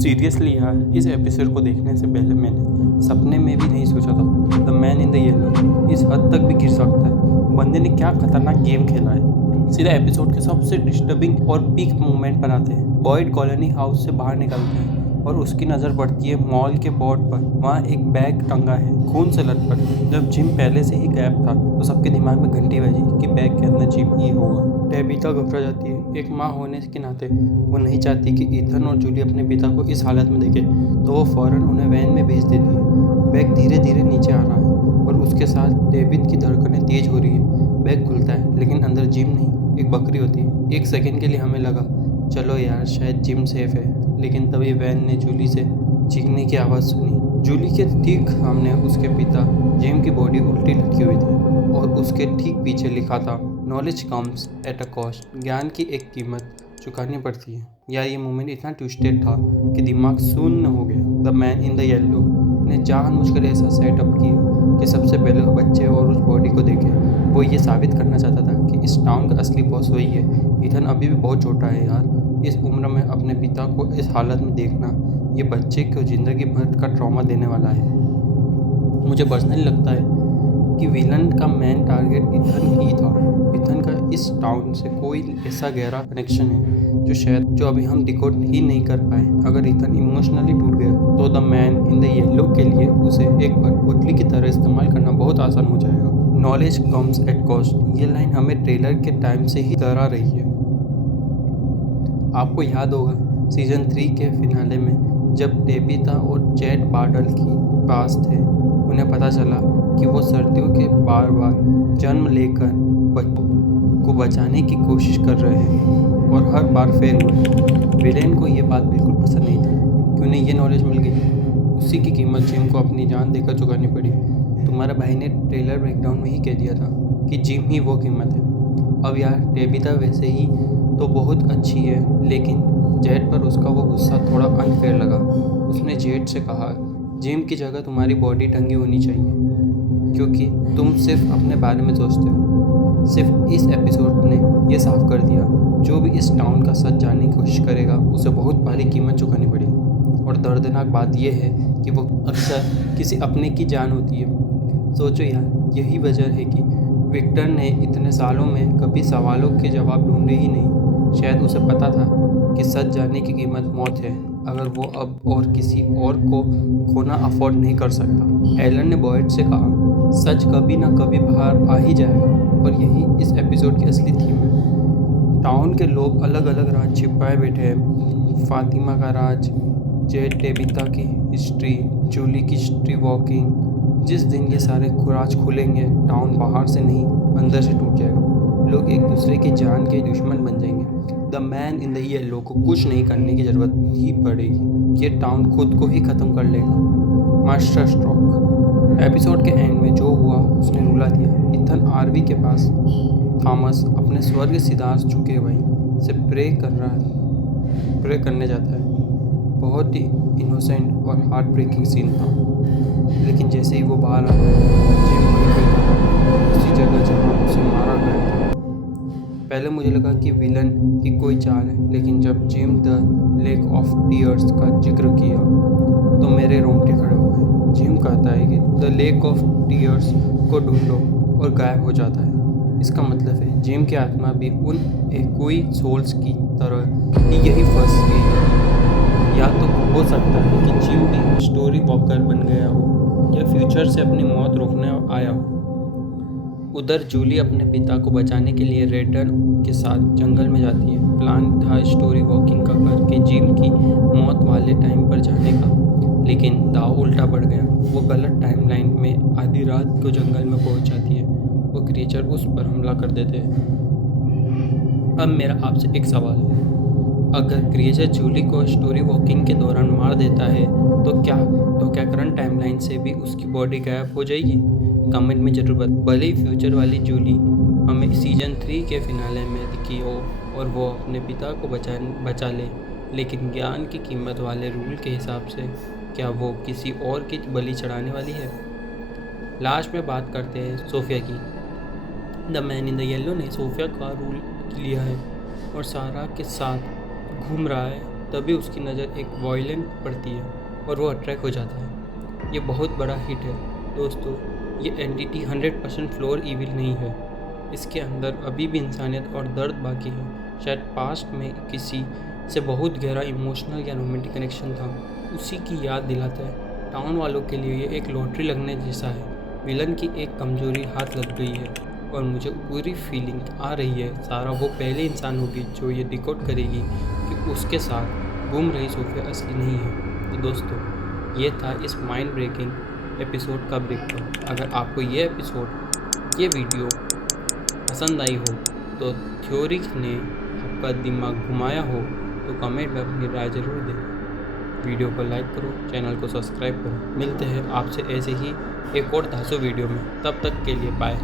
Seriously यार, इस episode को देखने से पहले मैंने सपने में भी नहीं सोचा था the man in the yellow इस हद तक भी गिर सकता है। बंदे ने क्या खतरनाक गेम खेला है। सीधा एपिसोड के सबसे डिस्टर्बिंग और पीक मोमेंट पर आते हैं। बॉयड कॉलोनी हाउस से बाहर निकलता है और उसकी नज़र पड़ती है मॉल के बोर्ड पर। वहाँ एक बैग टंगा है, खून से लटपट। जब जिम पहले से ही गायब था तो सबके दिमाग में घंटी बजी कि बैग के अंदर जिम ही होगा। टेबिता घबरा जाती है। एक माँ होने के नाते वो नहीं चाहती कि ईथन और जूली अपने पिता को इस हालत में देखे, तो वो फौरन उन्हें वैन में भेज देती है। बैग धीरे धीरे नीचे आ रहा है और उसके साथ डेविड की धड़कनें तेज हो रही है। बैग खुलता है लेकिन अंदर जिम नहीं, एक बकरी होती है। एक सेकंड के लिए हमें लगा चलो यार शायद जिम सेफ है, लेकिन तभी वैन ने जूली से चीखने की आवाज़ सुनी। जूली के ठीक सामने उसके पिता जिम की बॉडी उल्टी लटकी हुई थी और उसके ठीक पीछे लिखा था knowledge comes at a cost. ज्ञान की एक कीमत चुकानी पड़ती है। यार ये मोमेंट इतना ट्विस्टेड था कि दिमाग शून्य हो गया। The man in the yellow ने जानबूझकर ऐसा सेटअप किया कि सबसे पहले वो बच्चे और उस बॉडी को देखे। वो ये साबित करना चाहता था कि इस टाउन का असली बॉस वही है। ईथन अभी भी बहुत छोटा है यार। इस उम्र में अपने पिता को इस हालत में देखना ये बच्चे को ज़िंदगी भर का ट्रॉमा देने वाला है। मुझे पर्सनली लगता है कि विलन का मेन टारगेट ईथन ही था। ईथन का इस टाउन से कोई ऐसा गहरा कनेक्शन है जो अभी हम डिकोड ही नहीं कर पाए। अगर ईथन इमोशनली टूट गया तो the man in the yellow के लिए उसे एक पुतली की तरह इस्तेमाल करना बहुत आसान हो जाएगा। नॉलेज कम्स एट कॉस्ट, ये लाइन हमें ट्रेलर के टाइम से ही डरा रही है। आपको याद होगा सीजन 3 के फिनाले में जब टेबिता और चैट बार्डल की पास थे, उन्हें पता चला कि वो सर्दियों के बार बार जन्म लेकर बच्चों को बचाने की कोशिश कर रहे हैं और हर बार फेल हुए। विलेन को ये बात बिल्कुल पसंद नहीं थी कि उन्हें ये नॉलेज मिल गई। उसी की कीमत जिम को अपनी जान देकर चुकानी पड़ी। तुम्हारे भाई ने ट्रेलर ब्रेकडाउन में ही कह दिया था कि जिम ही वो कीमत है। अब यार टेबिता वैसे ही तो बहुत अच्छी है, लेकिन जेड पर उसका वो गुस्सा थोड़ा अनफेयर लगा। उसने जेड से कहा जिम की जगह तुम्हारी बॉडी टंगी होनी चाहिए क्योंकि तुम सिर्फ अपने बारे में सोचते हो। सिर्फ इस एपिसोड ने यह साफ कर दिया जो भी इस टाउन का सच जानने की कोशिश करेगा उसे बहुत भारी कीमत चुकानी पड़ेगी। और दर्दनाक बात यह है कि वो अक्सर किसी अपने की जान होती है। सोचो यार, यही वजह है कि विक्टर ने इतने सालों में कभी सवालों के जवाब ढूंढे ही नहीं। शायद उसे पता था कि सच जानने की कीमत मौत है, अगर वो अब और किसी और को खोना अफोर्ड नहीं कर सकता। एलन ने बॉयड से कहा सच कभी ना कभी बाहर आ ही जाएगा, और यही इस एपिसोड की असली थीम है। टाउन के लोग अलग अलग राज छिपाए बैठे हैं। फातिमा का राज, जेड टेबिता की हिस्ट्री, जूली की हिस्ट्री वॉकिंग। जिस दिन ये सारे राज खुलेंगे टाउन बाहर से नहीं अंदर से टूट जाएगा। लोग एक दूसरे की जान के दुश्मन बन जाएंगे। The man in the yellow को कुछ नहीं करने की ज़रूरत ही पड़ेगी। ये टाउन खुद को ही ख़त्म कर लेगा। Master stroke. एपिसोड के एंड में जो हुआ उसने रुला दिया। इथन आरवी के पास, थॉमस अपने स्वर्ग सिद्धार्थ झुके भाई से प्रे करने जाता है। बहुत ही इनोसेंट और हार्ट ब्रेकिंग सीन था। लेकिन जैसे ही वो बाहर आ गया, जिम वहीं पे था, उसी जगह जहाँ उसे मारा गया था। पहले मुझे लगा कि विलन की कोई चाल है, लेकिन जब gym the lake of tears का जिक्र किया तो मेरे रोंगटे खड़े हो गए। जिम कहता है कि द लेक ऑफ टीयर्स को ढूंढो और गायब हो जाता है। इसका मतलब है जिम की आत्मा भी उन कोई सोल्स की तरह ही यही फंस गई। या तो हो सकता है कि जिम भी स्टोरी वॉकर बन गया हो या फ्यूचर से अपनी मौत रोकने आया हो। उधर जूली अपने पिता को बचाने के लिए रेडर के साथ जंगल में जाती है। प्लान था स्टोरी वॉकिंग का करके जिम की मौत वाले टाइम पर जाने का, लेकिन दाव उल्टा पड़ गया। वो गलत टाइमलाइन में आधी रात को जंगल में पहुंच जाती है। वो क्रिएचर उस पर हमला कर देते हैं। अब मेरा आपसे एक सवाल है, अगर क्रिएचर जूली को स्टोरी वॉकिंग के दौरान मार देता है तो क्या करंट टाइमलाइन से भी उसकी बॉडी गायब हो जाएगी? कमेंट में जरूर बताएं। भले ही फ्यूचर वाली जूली हमें सीजन 3 के फिनाले में दिखी हो और वो अपने पिता को बचा ले, लेकिन ज्ञान की कीमत वाले रूल के हिसाब से क्या वो किसी और की बलि चढ़ाने वाली है? लास्ट में बात करते हैं सोफिया की। The man in the yellow ने सोफिया का रूल लिया है और सारा के साथ घूम रहा है। तभी उसकी नज़र एक वॉयलेंट पड़ती है और वो अट्रैक्ट हो जाता है। ये बहुत बड़ा हिट है दोस्तों। ये एंटिटी 100% फ्लोर इविल नहीं है। इसके अंदर अभी भी इंसानियत और दर्द बाकी है। शायद पास्ट में किसी से बहुत गहरा इमोशनल या रोमांटिक कनेक्शन था, उसी की याद दिलाता है। टाउन वालों के लिए ये एक लॉटरी लगने जैसा है। विलन की एक कमजोरी हाथ लग गई है और मुझे पूरी फीलिंग आ रही है सारा वो पहले इंसान होगी जो ये डिकोड करेगी कि उसके साथ घूम रही सोफिया असली नहीं है। तो दोस्तों, ये था इस माइंड ब्रेकिंग एपिसोड का ब्रेकडाउन। अगर आपको ये वीडियो पसंद आई हो, तो थ्योरी ने आपका दिमाग घुमाया हो, तो कमेंट में अपनी राय ज़रूर दें। वीडियो को लाइक करो, चैनल को सब्सक्राइब करो। मिलते हैं आपसे ऐसे ही एक और 10 वीडियो में। तब तक के लिए बाय।